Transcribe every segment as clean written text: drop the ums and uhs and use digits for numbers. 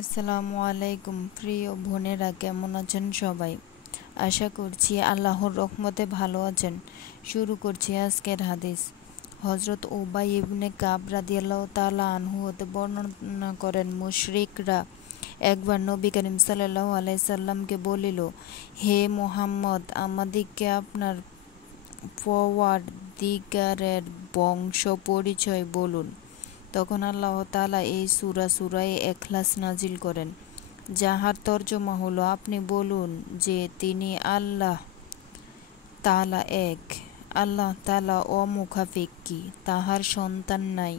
আসসালামু আলাইকুম প্রিয় বোনেরা, কেমন আছেন সবাই? আশা করছি আল্লাহর রহমতে ভালো আছেন। শুরু করছি আজকের হাদিস। হজরত উবাই ইবনে কাব রাদিয়াল্লাহু তাআলা আনহু হতে বর্ণনা করেন, মুশরিকরা একবার নবী করিম সাল্লাল্লাহু আলাইহি সাল্লামকে বলিল, হে মুহাম্মদ, আমাদিগকে আপনার পরওয়ারদিগারের বংশ পরিচয় বলুন। তখন আল্লাহ তাআলা এই সূরায়ে ইখলাস নাজিল করেন, যাহার তর্জমা হলো, আপনি বলুন যে তিনি আল্লাহ তাআলা এক। আল্লাহ তাআলা অমুখাপেক্ষী, তাহার সন্তান নাই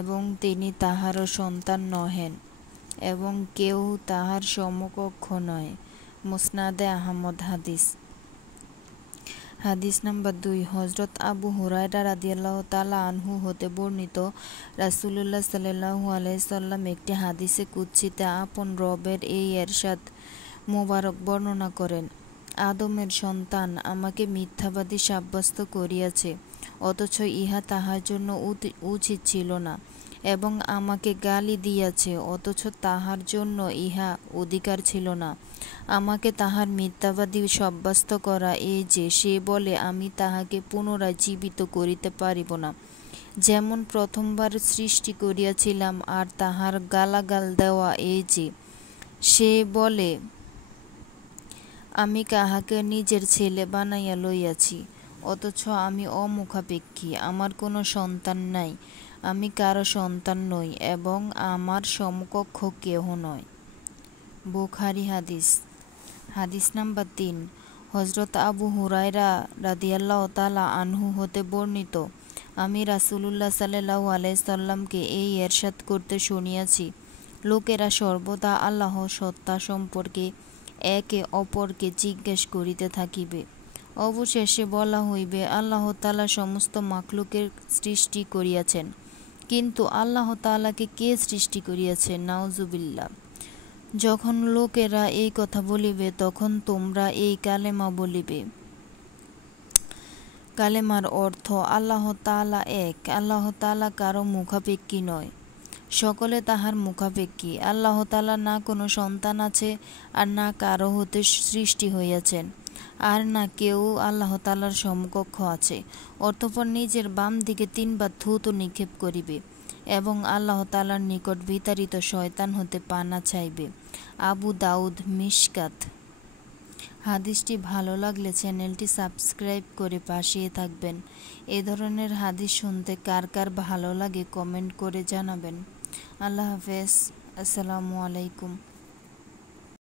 এবং তিনি তাহারও সন্তান নহেন এবং কেউ তাহার সমকক্ষ নয়। মুসনাদে আহমদ। হাদিস নাম্বার 2। হজরত আবু হুরায়রা রাদিয়াল্লাহু তাআলা আনহু হতে বর্ণিত, রাসূলুল্লাহ সাল্লাল্লাহু আলাইহি সাল্লাম একটি হাদিসে কুদসিতে আপন রবের এই এরশাদ মোবারক বর্ণনা করেন, আদমের সন্তান আমাকে মিথ্যাবাদী সাব্যস্ত করিয়াছে, অথচ ইহা তাহার জন্য উচিত ছিল না, এবং আমাকে গালি দিয়াছে, অথচ তাহার জন্য ইহা অধিকার ছিল না। আমাকে তাহার মিথ্যাবাদী সাব্যস্ত করা এই যে, সে বলে, আমি তাহাকে পুনরায় জীবিত করিতে পারিব না, যেমন প্রথমবার সৃষ্টি করিয়াছিলাম। আর তাহার গালাগাল দেওয়া এই যে, সে বলে, আমি কাহাকে নিজের ছেলে বানাইয়া লইয়াছি, অথচ আমি অমুখাপেক্ষী, আমার কোনো সন্তান নাই, আমি কারো সন্তান নই এবং আমার সমকক্ষ কেহ নয়। বুখারী। হাদিস নাম্বার 3। হজরত আবু হুরায়রা রাদিয়াল্লাহু তাআলা আনহু হতে বর্ণিত, আমি রাসূলুল্লাহ সাল্লাল্লাহু আলাইহি সাল্লামকে এই ইরশাদ করতে শুনিয়াছি, লোকেরা সর্বদা আল্লাহ সত্তা সম্পর্কে একে অপরকে জিজ্ঞেস করিতে থাকিবে। অবশেষে বলা হইবে, আল্লাহ তাআলা সমস্ত মাখলুকের সৃষ্টি করিয়াছেন, কিন্তু আল্লাহ তাআলাকে কে সৃষ্টি করিয়াছেন? নাউজুবিল্লাহ। যখন লোকেরা এই কথা বলিবে, তখন তোমরা এই কালেমা বলিবে। কালেমার অর্থ, আল্লাহ তাআলা এক, আল্লাহ তাআলা কারো মুখাপেক্ষী নয়, সকলে তাহার মুখাপেক্ষী। আল্লাহ তাআলা না কোনো সন্তান আছে, আর না কারো হতে সৃষ্টি হইয়াছেন, আর না কেউ আল্লাহ তাআলার সমকক্ষ আছে। অতঃপর নিজের বাম দিকে 3 বার থুথু নিক্ষেপ করিবে এবং আল্লাহ তাআলার নিকট বিতাড়িত শয়তান হতে পানা চাইবে। আবু দাউদ, মিশকাত। হাদিসটি ভালো লাগলে চ্যানেলটি সাবস্ক্রাইব করে পাশে থাকবেন। এ ধরনের হাদিস শুনতে কার কার ভালো লাগে কমেন্ট করে জানাবেন। আল্লাহ হাফেজ। আসসালামু আলাইকুম।